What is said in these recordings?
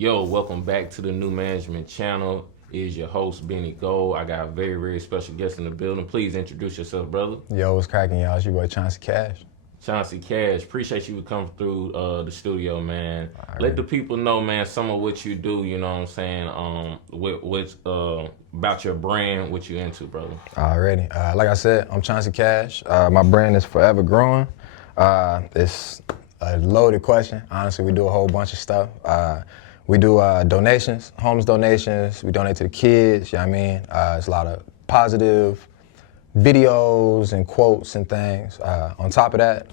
Yo, welcome back to the New Management Channel. It is your host, Benny Gold. I got a very, very special guest in the building. Please introduce yourself, brother. Yo, what's cracking, y'all? It's your boy Chauncey Cash. Chauncey Cash, appreciate you coming through the studio, man. Let the people know, man, some of what you do, you know what I'm saying, what's about your brand, what you into, brother. Already. Like I said, I'm Chauncey Cash. My brand is Forever Growing. It's a loaded question. Honestly, we do a whole bunch of stuff. We do donations, homeless donations. We donate to the kids, you know what I mean? It's a lot of positive videos and quotes and things. On top of that,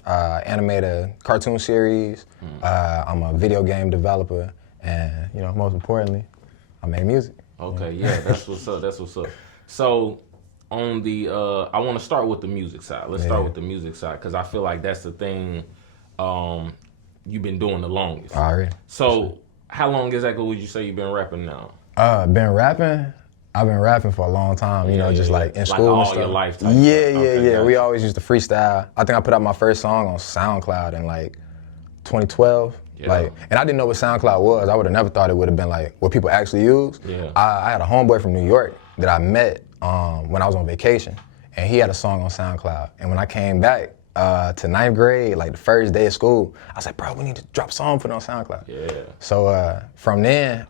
animate a cartoon series. I'm a video game developer, and most importantly, I make music. Okay, yeah, that's what's up. That's what's up. So, on the, I want to start with the music side. Let's start with the music side because I feel like that's the thing you've been doing the longest. All right. So, how long exactly would you say you've been rapping now? Been rapping. I've been rapping for a long time, like in school all and stuff. your life type Yeah. Gotcha. We always used to freestyle. I think I put out my first song on SoundCloud in like 2012. Yeah. And I didn't know what SoundCloud was. I would have never thought it would have been like what people actually use. Yeah. I had a homeboy from New York that I met when I was on vacation, and he had a song on SoundCloud. And when I came back to ninth grade, like the first day of school, I was like, bro, we need to drop a song, put it on SoundCloud. Yeah. So from then,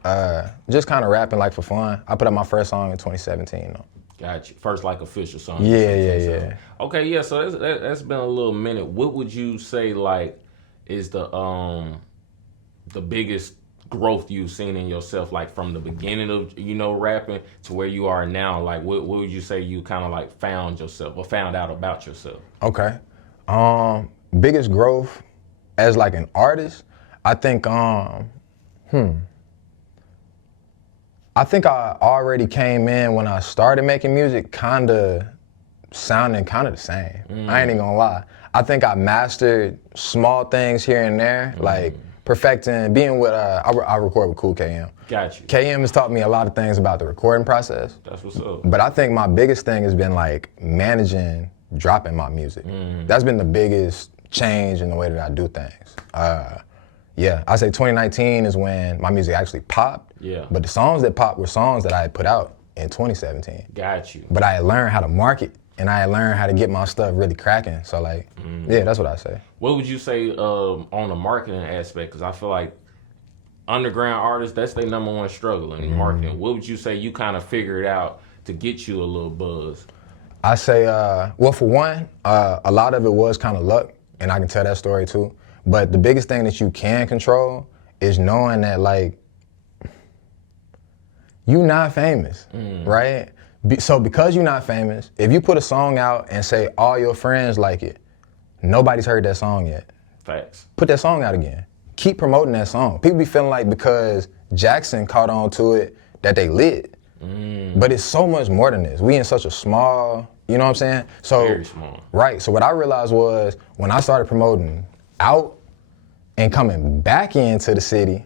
just kind of rapping like for fun. I put out my first song in 2017 though. Got you. First like official song. Yeah. Okay, yeah, so that's been a little minute. What would you say like is the biggest growth you've seen in yourself, like from the beginning of, rapping to where you are now? Like what would you say you kind of like found yourself or found out about yourself? Okay. Biggest growth as like an artist, I think I think I already came in when I started making music kinda sounding kinda the same. I ain't even gonna lie. I think I mastered small things here and there, like perfecting, being with, I record with Cool KM. Got you. KM has taught me a lot of things about the recording process. That's what's up. But I think my biggest thing has been like managing dropping my music. That's been the biggest change in the way that I do things. I say 2019 is when my music actually popped. Yeah. But the songs that popped were songs that I had put out in 2017. Got you. But I had learned how to market and I had learned how to get my stuff really cracking. So like, yeah, that's what I say. What would you say on the marketing aspect? Because I feel like underground artists, that's their number one struggle in marketing. What would you say you kind of figured out to get you a little buzz? I say, well, for one, a lot of it was kind of luck, and I can tell that story too. But the biggest thing that you can control is knowing that, like, you're not famous, right? So because you're not famous, if you put a song out and say all your friends like it, nobody's heard that song yet. Facts. Put that song out again. Keep promoting that song. People be feeling like because Jackson caught on to it that they lit. But it's so much more than this. We in such a small, you know what I'm saying? So, very small. Right. So what I realized was when I started promoting out and coming back into the city,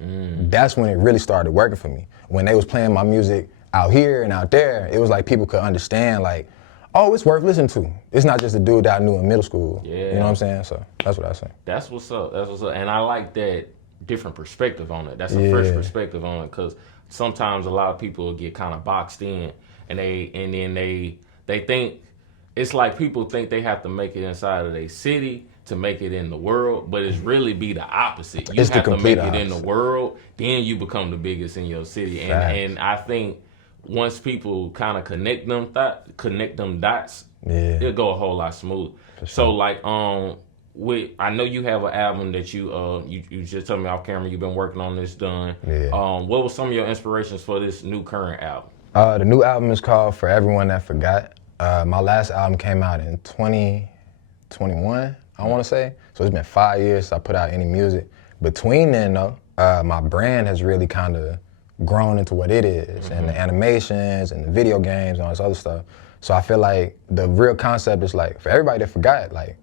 that's when it really started working for me. When they was playing my music out here and out there, it was like people could understand like, oh, it's worth listening to. It's not just a dude that I knew in middle school. Yeah. You know what I'm saying? So that's what I say. That's what's up. That's what's up. And I like that different perspective on it. That's a fresh perspective on it because sometimes a lot of people get kind of boxed in and then they think it's like people think they have to make it inside of their city to make it in the world, but it's really be the opposite. You It's the have to make complete it in the opposite. world, then you become the biggest in your city. And I think once people kind of connect them dots, it'll go a whole lot smoother. So like I know you have an album that you just told me off camera you've been working on this done. Yeah. What were some of your inspirations for this new current album? The new album is called For Everyone That Forgot. My last album came out in 2021, I want to say. So it's been 5 years since I put out any music. Between then, though, my brand has really kind of grown into what it is, and the animations and the video games and all this other stuff. So I feel like the real concept is like, for everybody that forgot, like,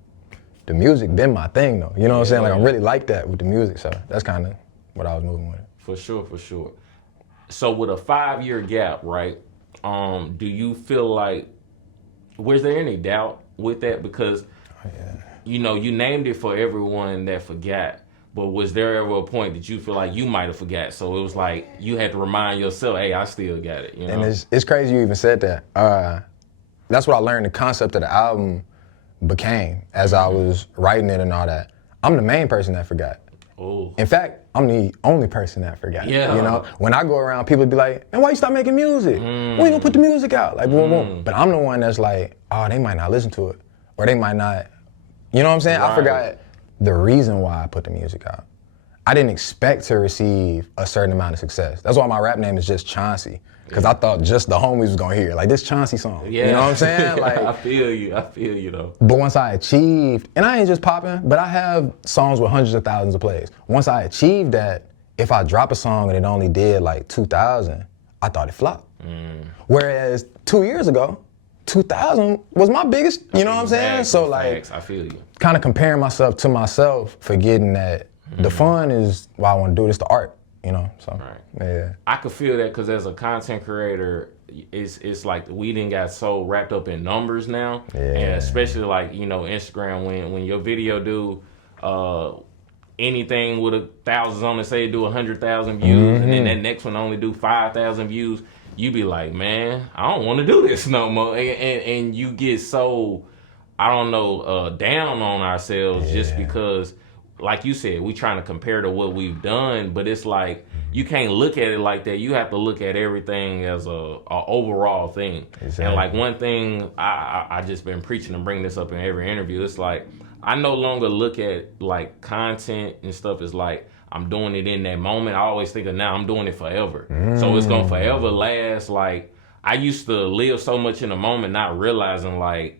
the music been my thing, though. You know what I'm saying? Like, I'm really like that with the music, so that's kind of what I was moving with. For sure. So with a 5-year gap, right, do you feel like, was there any doubt with that? Because, you named it For Everyone That Forgot, But was there ever a point that you feel like you might have forgot? So it was like you had to remind yourself, hey, I still got it. You know? And it's crazy you even said that. That's what I learned the concept of the album became as I was writing it and all that. I'm the main person that forgot. Oh. In fact, I'm the only person that forgot. Yeah. You know, when I go around, people be like, man, why you stop making music? When you gonna put the music out? Like, boom, boom. But I'm the one that's like, oh, they might not listen to it. Or they might not, you know what I'm saying? Right. I forgot the reason why I put the music out. I didn't expect to receive a certain amount of success. That's why my rap name is just Chauncey. Because I thought just the homies was gonna hear, like, this Chauncey song. Yeah. You know what I'm saying? Like, I feel you though. but once I achieved, and I ain't just popping, but I have songs with hundreds of thousands of plays. Once I achieved that, if I drop a song and it only did like 2,000, I thought it flopped. Whereas 2 years ago, 2,000 was my biggest, you know what I'm saying? So like, I feel you. kind of comparing myself to myself, forgetting that the fun is what I want to do, this the art, you know? So, yeah. I could feel that because as a content creator, it's like we didn't got so wrapped up in numbers now, and especially like, you know, Instagram, when your video do anything with 1,000 on it, say it do 100,000 views, and then that next one only do 5,000 views, you be like, man, I don't want to do this no more, and you get so, I don't know, down on ourselves just because, like you said, we trying to compare to what we've done, but it's like, you can't look at it like that. You have to look at everything as a overall thing. Exactly. And like one thing I just been preaching and bringing this up in every interview, it's like, I no longer look at like content and stuff as like, I'm doing it in that moment. I always think of now I'm doing it forever. So it's gonna forever last. Like, I used to live so much in the moment, not realizing like,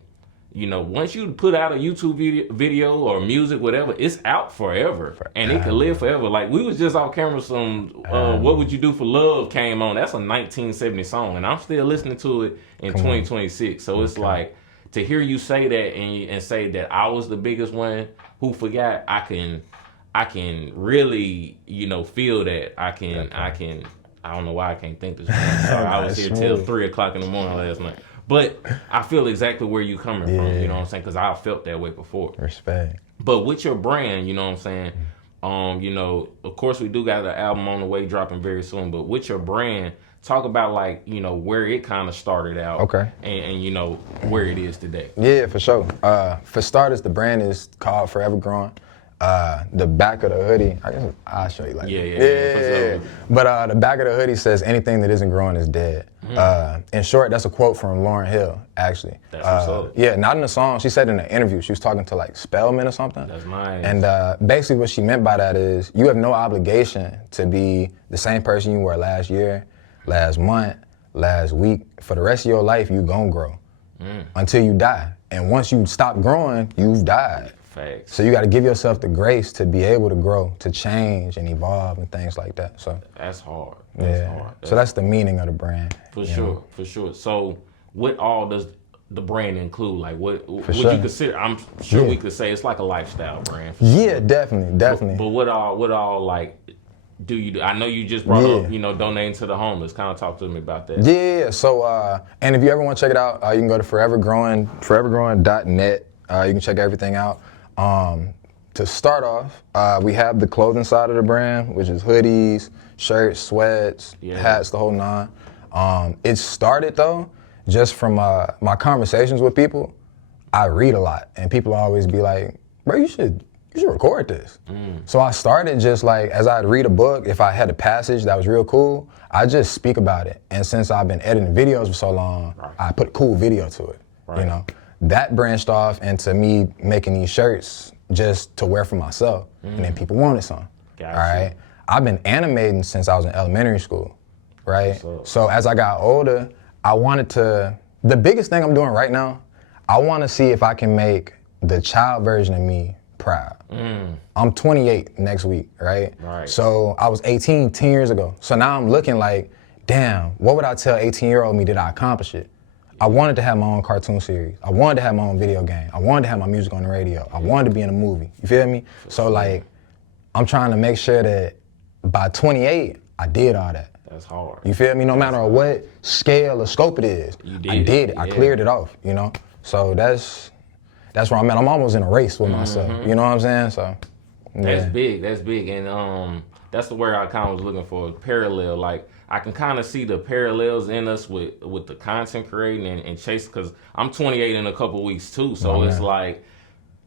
you know, once you put out a YouTube video or music, whatever, it's out forever. And it can live forever. Like, we was just off camera, some What Would You Do for Love came on. That's a 1970 song, and I'm still listening to it in 2026. So it's like, to hear you say that and say that I was the biggest one who forgot, I can really, you know, feel that. I don't know why I can't think this. Sorry, I was here till 3 o'clock in the morning last night. But I feel exactly where you coming from, you know what I'm saying? Because I felt that way before. Respect. But with your brand, you know what I'm saying? You know, of course we do got an album on the way dropping very soon, but with your brand, talk about like, you know, where it kind of started out. Okay. And you know, where it is today. Yeah, for sure. For starters, the brand is called Forever Growing. The back of the hoodie, I guess I'll show you like Yeah. But the back of the hoodie says, anything that isn't growing is dead. In short, that's a quote from Lauryn Hill, actually. That's what's up. Yeah, not in the song. She said in an interview, she was talking to like Spellman or something. That's nice. And basically what she meant by that is, you have no obligation to be the same person you were last year, last month, last week. For the rest of your life, you gonna grow until you die. And once you stop growing, you've died. Facts. So you got to give yourself the grace to be able to grow, to change and evolve and things like that. So that's hard. That's hard. So that's the meaning of the brand. For sure. So what all does the brand include? Like what would you consider? I'm sure we could say it's like a lifestyle brand. Yeah, definitely. But what all like do you do? I know you just brought up, you know, donating to the homeless. Kind of talk to me about that. Yeah. So and if you ever want to check it out, you can go to forevergrowing.net. You can check everything out. To start off, we have the clothing side of the brand, which is hoodies, shirts, sweats, hats, the whole nine. It started though, just from my conversations with people. I read a lot, and people always be like, bro, you should record this. So I started just like, as I'd read a book, if I had a passage that was real cool, I just speak about it. And since I've been editing videos for so long, I put a cool video to it, you know? That branched off into me making these shirts just to wear for myself. And then people wanted some, all right? I've been animating since I was in elementary school, right? So as I got older, I wanted to, the biggest thing I'm doing right now, I want to see if I can make the child version of me proud. I'm 28 next week, right? So I was 18 10 years ago. So now I'm looking like, damn, what would I tell 18-year-old me? Did I accomplish it? I wanted to have my own cartoon series. I wanted to have my own video game. I wanted to have my music on the radio. I wanted to be in a movie. You feel me? So like, I'm trying to make sure that by 28, I did all that. That's hard. You feel me? No matter what scale or scope it is, I did it. I cleared it off, you know? So that's where I'm at. I'm almost in a race with myself. You know what I'm saying? So, That's big. That's big, and that's the word I kind of was looking for. Parallel. Like I can kind of see the parallels in us with the content creating and chase. Because I'm 28 in a couple weeks too, so it's like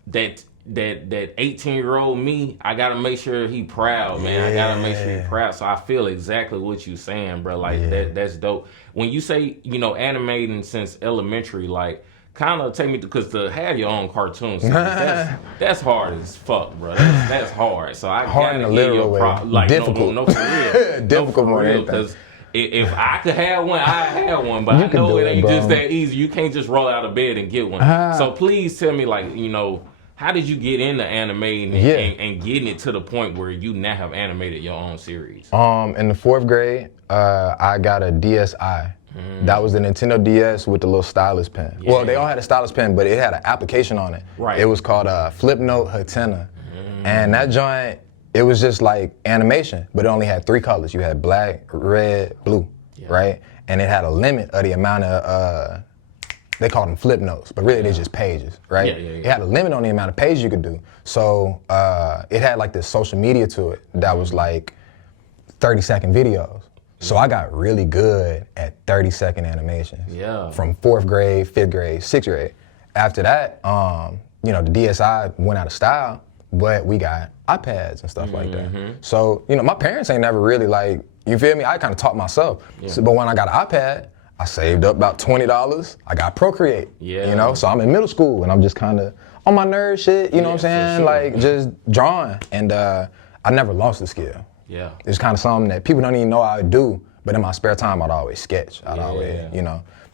that 18-year-old me. I gotta make sure he proud, man. I gotta make sure he proud. So I feel exactly what you saying, bro. Like that's dope. When you say animating since elementary, like. Kind of take me because to have your own cartoon series, that's hard as fuck, bro. That's hard. So I hard gotta in a give literal way. like difficult. No, for real. Difficult for real. Because if I could have one, I have one. But I know it ain't just that easy. You can't just roll out of bed and get one. So please tell me, like, how did you get into animating and getting it to the point where you now have animated your own series? In the 4th grade, I got a DSi. That was the Nintendo DS with the little stylus pen. Yeah. Well, they all had a stylus pen, but it had an application on it. Right. It was called Flipnote Hatena. And that joint, it was just like animation, but it only had 3 colors. You had black, red, blue, right? And it had a limit of the amount of, they called them flip notes, but really they're just pages, right? It had a limit on the amount of pages you could do. So it had like this social media to it that was like 30-second videos. So I got really good at 30-second animations. Yeah. From 4th grade, 5th grade, 6th grade. After that, the DSi went out of style, but we got iPads and stuff like that. So, my parents ain't never really like, you feel me? I kind of taught myself. So, but when I got an iPad, I saved up about $20. I got Procreate. So I'm in middle school and I'm just kind of on my nerd shit, you know what I'm saying? Sure. Like just drawing. And I never lost the skill. Yeah. It's kind of something that people don't even know I do, but in my spare time, I'd always sketch. I'd always,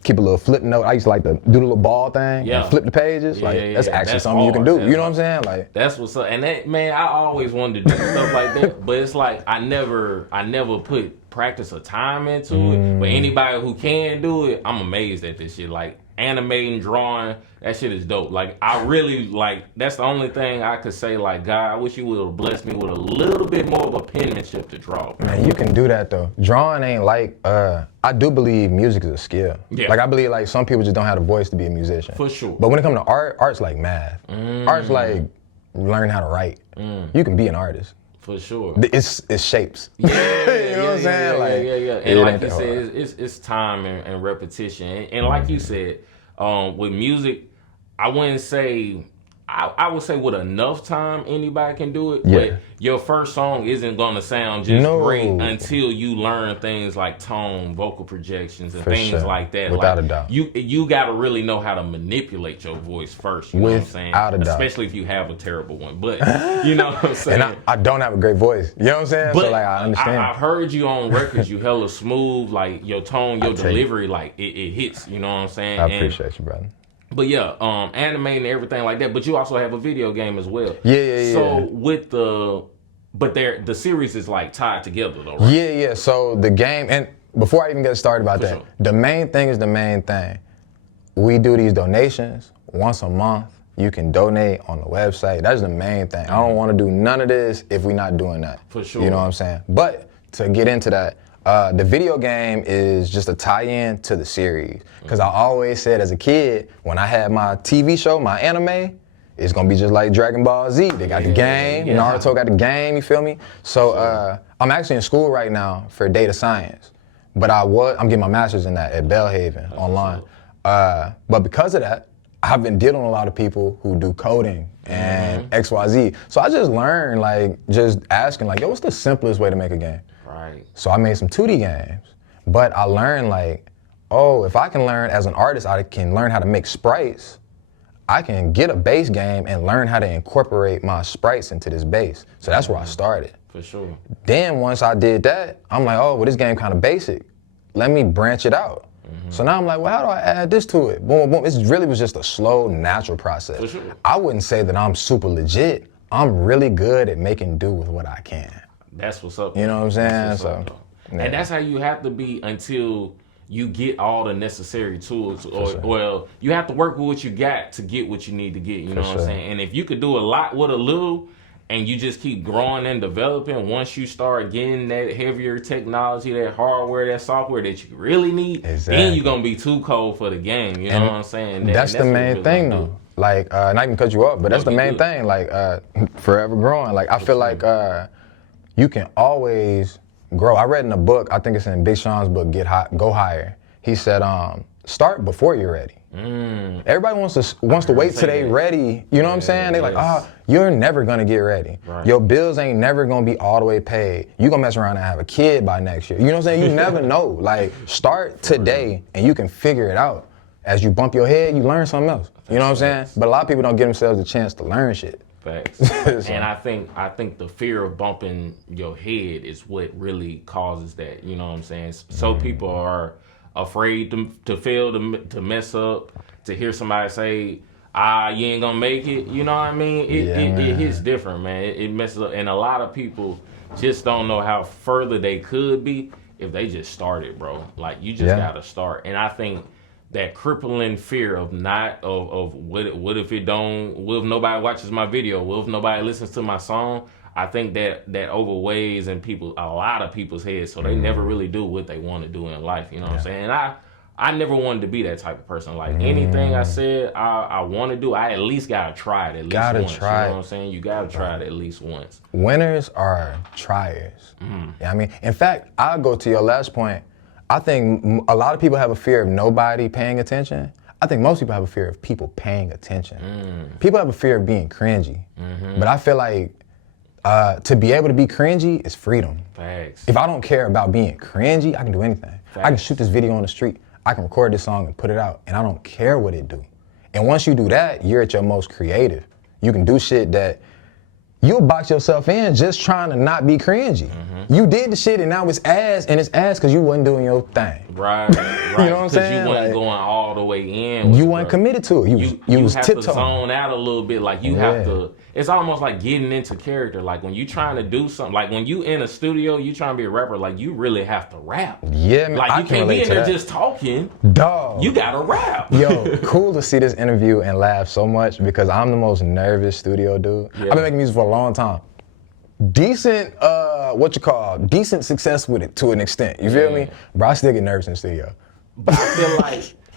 keep a little flip note. I used to like to do the little ball thing and flip the pages. That's actually something you can do. You know what I'm saying? Like that's what's up. And that, man, I always wanted to do stuff like that, but it's like I never put practice or time into it. But anybody who can do it, I'm amazed at this shit. Like animating, drawing, that shit is dope. Like I really that's the only thing I could say. Like God, I wish you would have blessed me with a little bit more of a penmanship to draw. Man, you can do that though. Drawing ain't like I do believe music is a skill. Yeah. Like I believe like some people just don't have the voice to be a musician. For sure. But when it comes to art's like math. Art's like learning how to write. You can be an artist. For sure. It's shapes. Yeah, you know what I'm saying? Yeah. And like you said, it's time and repetition. And like you said, with music, I wouldn't say, I would say with enough time, anybody can do it. But your first song isn't going to sound just great until you learn things like tone, vocal projections, and things like that. Without a doubt. You got to really know how to manipulate your voice first. You know what I'm saying? Without a doubt. Especially if you have a terrible one. But you know what I'm saying? And I don't have a great voice. You know what I'm saying? But so like I understand. I've heard you on records. You hella smooth. Like your tone, your delivery, like it hits. You know what I'm saying? I appreciate you, brother. But yeah, animating and everything like that. But you also have a video game as well. Yeah. So with the series is like tied together though, right? Yeah. So the game, and before I even get started about that, the main thing is the main thing. We do these donations once a month. You can donate on the website. That's the main thing. I don't want to do none of this if we're not doing that. For sure. You know what I'm saying? But to get into that, the video game is just a tie-in to the series. Because I always said as a kid, when I had my TV show, my anime, it's going to be just like Dragon Ball Z. They got the game, Naruto got the game, you feel me? So I'm actually in school right now for data science. But I'm getting my master's in that at Belhaven online. But because of that, I've been dealing with a lot of people who do coding and XYZ. So I just learned, like, just asking, like, yo, what's the simplest way to make a game? Right. So I made some 2D games, but I learned like, if I can learn as an artist, I can learn how to make sprites. I can get a base game and learn how to incorporate my sprites into this base. So that's where I started. For sure. Then once I did that, I'm like, this game kind of basic. Let me branch it out. So now I'm like, well, how do I add this to it? Boom, boom. It really was just a slow, natural process. For sure. I wouldn't say that I'm super legit. I'm really good at making do with what I can. That's what's up. You know what I'm saying? And that's how you have to be until you get all the necessary tools. Well, you have to work with what you got to get what you need to get. You know what I'm saying? And if you could do a lot with a little, and you just keep growing and developing, once you start getting that heavier technology, that hardware, that software that you really need, then you're going to be too cold for the game. You know what I'm saying? That's the main thing, though. Like, not even cut you off, but that's the main good. thing. Like, forever growing. Like, I feel like you can always grow. I read in a book, I think it's in Big Sean's book, Go Higher. He said, start before you're ready. Everybody wants to wait till they ready. You know what I'm saying? They like, you're never gonna get ready. Right. Your bills ain't never gonna be all the way paid. You gonna mess around and have a kid by next year. You know what I'm saying? You never know. Like, start today and you can figure it out. As you bump your head, you learn something else. You know what I'm saying? But a lot of people don't give themselves a chance to learn shit. Facts. And I think the fear of bumping your head is what really causes that. You know what I'm saying? So people are afraid to fail, to mess up, to hear somebody say, you ain't gonna make it. You know what I mean? It hits different, man. It messes up. And a lot of people just don't know how further they could be if they just started, bro. Like, you just gotta start. And I think that crippling fear of what if nobody watches my video? What if nobody listens to my song? I think that overweighs in a lot of people's heads, so they never really do what they want to do in life. You know what I'm saying? And I never wanted to be that type of person. Like, anything I said I want to do, I at least gotta try it at least once. You know what I'm saying? You gotta try it at least once. Winners are triers. Yeah, I mean, in fact, I'll go to your last point. I think a lot of people have a fear of nobody paying attention. I think most people have a fear of people paying attention. People have a fear of being cringy. But I feel like to be able to be cringy is freedom. Facts. If I don't care about being cringy, I can do anything. Facts. I can shoot this video on the street. I can record this song and put it out, and I don't care what it do. And once you do that, you're at your most creative. You can do shit that you'll box yourself in just trying to not be cringy. You did the shit and now it's ass, and it's ass because you wasn't doing your thing. Right. You know what I'm saying? Because you wasn't going all the way in. You weren't committed to it. You was have tiptoeing. to zone out a little bit. Like, you have to. It's almost like getting into character. Like, when you trying to do something, like when you in a studio, you trying to be a rapper, like, you really have to rap. Yeah, man. Like, you can't be in there just talking. Dog. You gotta rap. Yo, cool to see this interview and laugh so much because I'm the most nervous studio dude. Yeah. I've been making music for a long time. Decent, decent success with it to an extent. You feel me? Bro, I still get nervous in the studio. But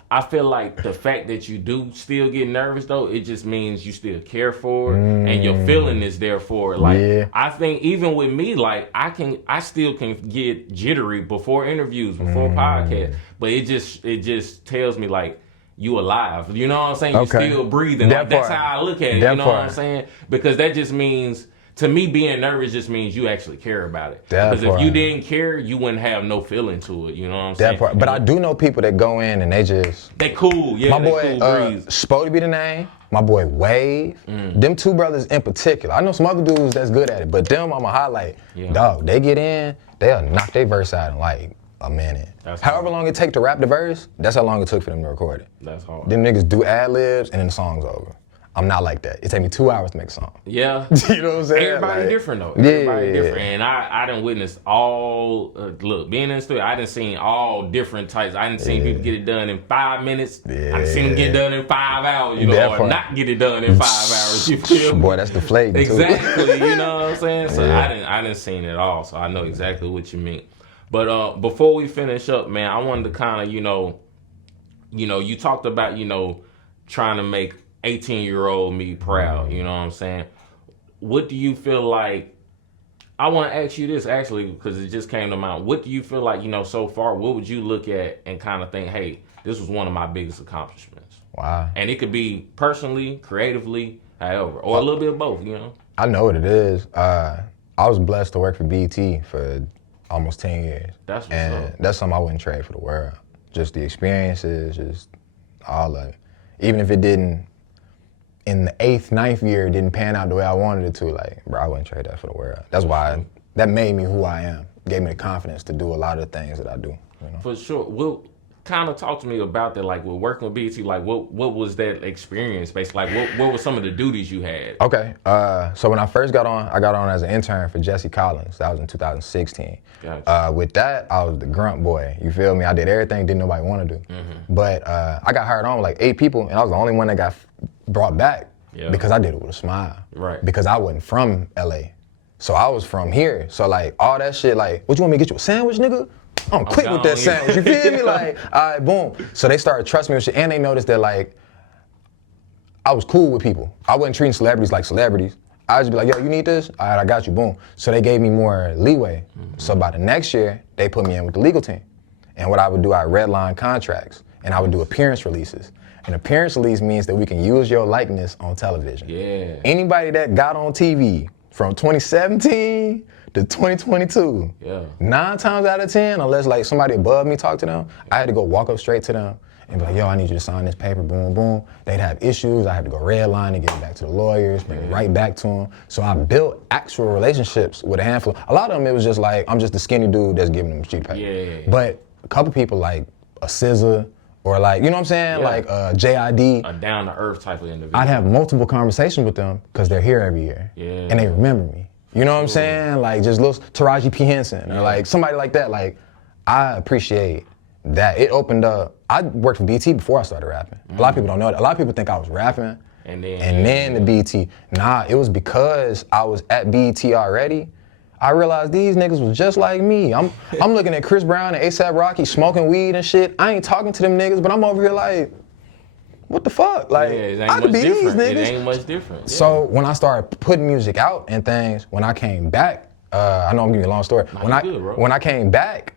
I feel like the fact that you do still get nervous though, it just means you still care for it and your feeling is there for it. Like, I think even with me, like, I still can get jittery before interviews, before podcasts, but it just tells me, like, you alive. You know what I'm saying? You still breathing. Like, that's how I look at it. You know what I'm saying? Because that just means, to me, being nervous just means you actually care about it. Because if you didn't care, you wouldn't have no feeling to it. You know what I'm saying? But I do know people that go in and they cool. Yeah, my boy, cool breeze. Spo to be the name. My boy Wave. Them two brothers in particular. I know some other dudes that's good at it, but them I'm a highlight. Dog, they get in, they'll knock their verse out in like a minute. However long it take to rap the verse, that's how long it took for them to record it. That's hard. Them niggas do ad-libs and then the song's over. I'm not like that. It take me 2 hours to make a song. Yeah. You know what I'm saying? Everybody different though. Everybody different. And I done witnessed all, look, being in the studio, I done seen all different types. I done seen people get it done in 5 minutes. I done seen them get it done in 5 hours, you know, or not get it done in 5 hours. You feel me? Boy, that's the flavor. Exactly, you know what I'm saying? So I done seen it all, so I know exactly what you mean. But before we finish up, man, I wanted to kind of, you talked about, trying to make 18-year-old me proud, you know what I'm saying? What do you feel like, I want to ask you this actually, because it just came to mind. What do you feel like, so far, what would you look at and kind of think, hey, this was one of my biggest accomplishments? Wow. And it could be personally, creatively, however, or a little bit of both, I know what it is. I was blessed to work for BET for almost 10 years. That's what's up. That's something I wouldn't trade for the world. Just the experiences, just all of it. Even if it didn't, in the 8th, 9th year, it didn't pan out the way I wanted it to, like, bro, I wouldn't trade that for the world. That's why, that made me who I am. Gave me the confidence to do a lot of the things that I do. For sure. Well, kind of talk to me about that, like, with working with BET, like, what was that experience, basically? Like, what were some of the duties you had? Okay, so when I first got on, I got on as an intern for Jesse Collins. That was in 2016. Gotcha. With that, I was the grunt boy, you feel me? I did everything didn't nobody want to do. But I got hired on with like 8 people, and I was the only one that got brought back because I did it with a smile. Right. Because I wasn't from LA. So I was from here. So like all that shit, like, what you want me to get you a sandwich, nigga? I'm quick with that sandwich, you feel me? Like, all right, boom. So they started trusting me with shit, and they noticed that like, I was cool with people. I wasn't treating celebrities like celebrities. I would just be like, yo, you need this? All right, I got you, boom. So they gave me more leeway. So by the next year, they put me in with the legal team. And what I would do, I redline contracts and I would do appearance releases. An appearance release means that we can use your likeness on television. Yeah. Anybody that got on TV from 2017 to 2022, 9 times out of 10, unless like somebody above me talked to them, I had to go walk up straight to them and be like, yo, I need you to sign this paper, boom, boom. They'd have issues. I had to go redline and get it back to the lawyers, bring it right back to them. So I built actual relationships with a handful. A lot of them, it was just like, I'm just the skinny dude that's giving them street paper. Yeah. But a couple people like a SZA, or like, you know what I'm saying? Like JID. A down to earth type of individual. I'd have multiple conversations with them because they're here every year. Yeah. And they remember me. You know what I'm saying? Like just little Taraji P. Henson or like somebody like that. Like I appreciate that. It opened up. I worked for BT before I started rapping. A lot of people don't know that. A lot of people think I was rapping and then the BT. Nah, it was because I was at BT already. I realized these niggas was just like me. I'm looking at Chris Brown and A$AP Rocky smoking weed and shit. I ain't talking to them niggas, but I'm over here like, what the fuck? Like, I could be these niggas. It ain't much different. Yeah. So when I started putting music out and things, when I came back, I know I'm giving you a long story. When I came back,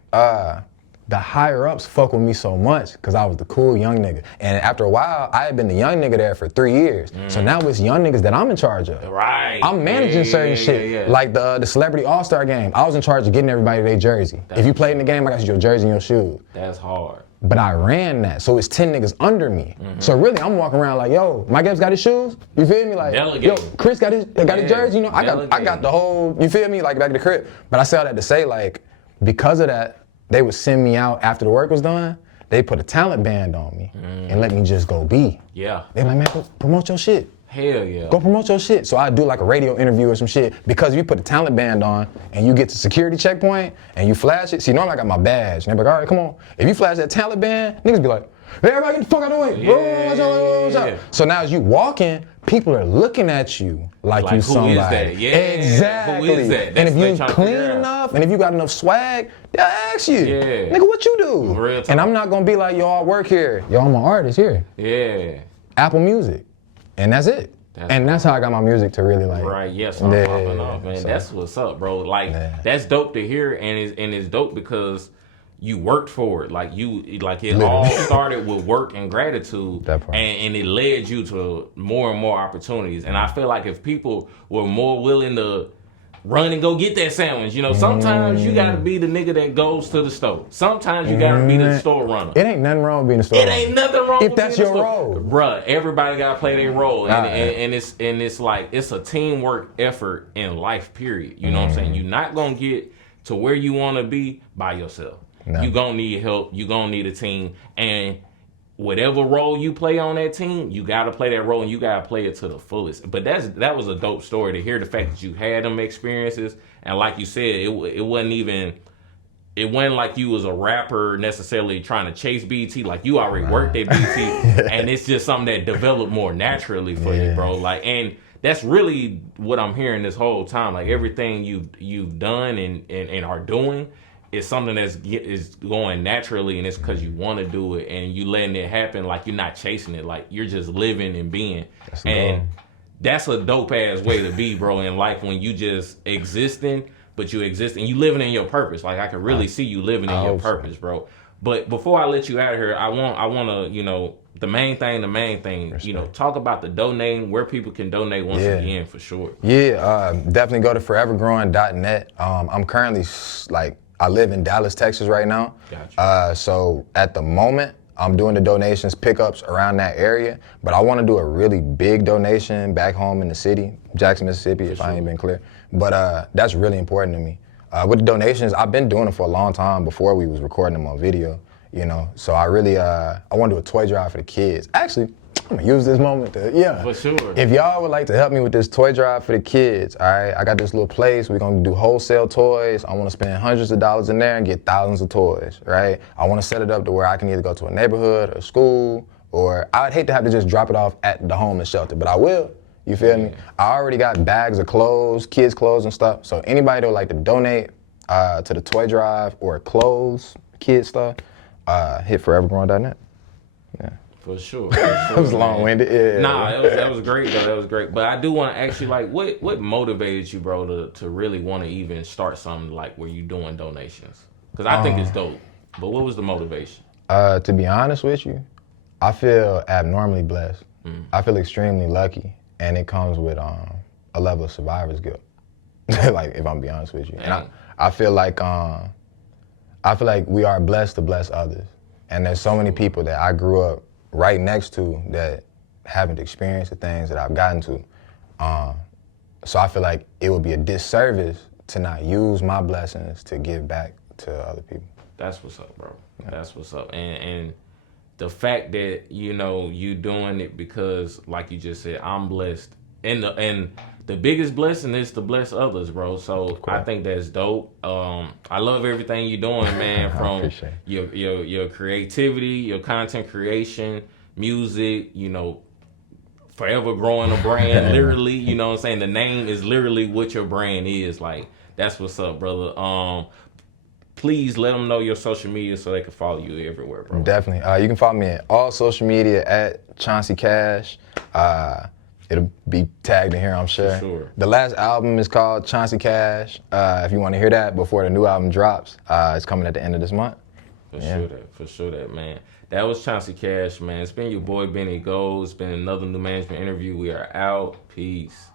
the higher ups fuck with me so much because I was the cool young nigga. And after a while, I had been the young nigga there for 3 years. So now it's young niggas that I'm in charge of. Right. I'm managing certain shit. Like the Celebrity All-Star game. I was in charge of getting everybody their jersey. If you played in the game, I got you your jersey and your shoes. That's hard. But I ran that, so it's 10 niggas under me. So really, I'm walking around like, yo, Mike Epps got his shoes? You feel me? Like, yo, Chris got his jersey, you know? I got the whole, you feel me? Like back to the crib. But I say all that to say, like, because of that, they would send me out after the work was done. They put a talent band on me and let me just go be. Yeah. They're like, man, go promote your shit. Hell yeah. Go promote your shit. So I do like a radio interview or some shit because if you put a talent band on and you get to security checkpoint and you flash it, see, normally I got my badge. And they're like, all right, come on. If you flash that talent band, niggas be like, hey, everybody get the fuck out of the way. Yeah. So now as you walking, people are looking at you like you somebody. Who is that? Yeah. Exactly. Who is that? And if you clean enough and if you got enough swag, they'll ask you, nigga, what you do? Real talk. And I'm not gonna be like, yo, I work here. Yo, I'm an artist here. Yeah. Apple Music. And that's it. That's how I got my music to really like. Right, yes, I'm popping off, man. So, that's what's up, bro. Like, that's dope to hear, and it's dope because you worked for it. Like it all started with work and gratitude, and it led you to more and more opportunities. And I feel like if people were more willing to run and go get that sandwich, you know, sometimes you gotta be the nigga that goes to the store. Sometimes you gotta be the store runner. It ain't nothing wrong with being a store runner. It ain't nothing wrong if with that's being your a store. role. Bruh, everybody gotta play their role. And it's like it's a teamwork effort in life, period. You know what I'm saying? You're not gonna get to where you wanna be by yourself. No. You're gonna need help, you're gonna need a team, and whatever role you play on that team, you gotta play that role and you gotta play it to the fullest. But that was a dope story to hear the fact that you had them experiences, and like you said, it wasn't like you was a rapper necessarily trying to chase BT. Like you already worked at BT, and it's just something that developed more naturally for you, bro. Like, and that's really what I'm hearing this whole time. Like everything you've done and are doing is something that's is going naturally, and it's because you want to do it and you letting it happen. Like you're not chasing it, like you're just living and being. That's a dope ass way to be, bro, in life, when you just existing, but you exist and you living in your purpose. Like I can really see you living in your purpose, bro. But before I let you out of here, I want to, you know, the main thing, you know, talk about the donating, where people can donate once again, for sure. Definitely go to forevergrowing.net. I'm currently I live in Dallas, Texas right now. Gotcha. So at the moment, I'm doing the donations, pickups around that area, but I want to do a really big donation back home in the city, Jackson, Mississippi, if I ain't been clear. But that's really important to me. With the donations, I've been doing it for a long time before we was recording them on video, you know. So I really, I want to do a toy drive for the kids. Actually, I'm gonna use this moment to, For sure. If y'all would like to help me with this toy drive for the kids, all right, I got this little place. We're gonna do wholesale toys. I wanna spend hundreds of dollars in there and get thousands of toys, right? I wanna set it up to where I can either go to a neighborhood or school, or I'd hate to have to just drop it off at the homeless shelter, but I will. You feel me? I already got bags of clothes, kids' clothes and stuff. So anybody that would like to donate to the toy drive or clothes, kids stuff, hit forevergrowing.net. For sure. It was long-winded. Yeah. Nah, that was great though. That was great. But I do want to ask you, like, what motivated you, bro, to really want to even start something like where you doing donations? Because I think it's dope. But what was the motivation? To be honest with you, I feel abnormally blessed. I feel extremely lucky, and it comes with a level of survivor's guilt. Like, if I'm being honest with you, and I feel like we are blessed to bless others, and there's so many people that I grew up right next to that haven't experienced the things that I've gotten to. So I feel like it would be a disservice to not use my blessings to give back to other people. That's what's up, bro. Yeah. That's what's up. And the fact that, you know, you doing it because, like you just said, I'm blessed. And the biggest blessing is to bless others, bro. So I think that's dope. I love everything you're doing, man, from your creativity, your content creation, music, you know, forever growing a brand, literally, you know what I'm saying? The name is literally what your brand is. Like, that's what's up, brother. Please let them know your social media so they can follow you everywhere, bro. Definitely. You can follow me at all social media at Chauncey Cash. It'll be tagged in here, I'm sure. For sure. The last album is called Chauncey Cash. If you want to hear that before the new album drops, it's coming at the end of this month. For sure that, man. That was Chauncey Cash, man. It's been your boy, Benny Gold. It's been another New Management interview. We are out. Peace.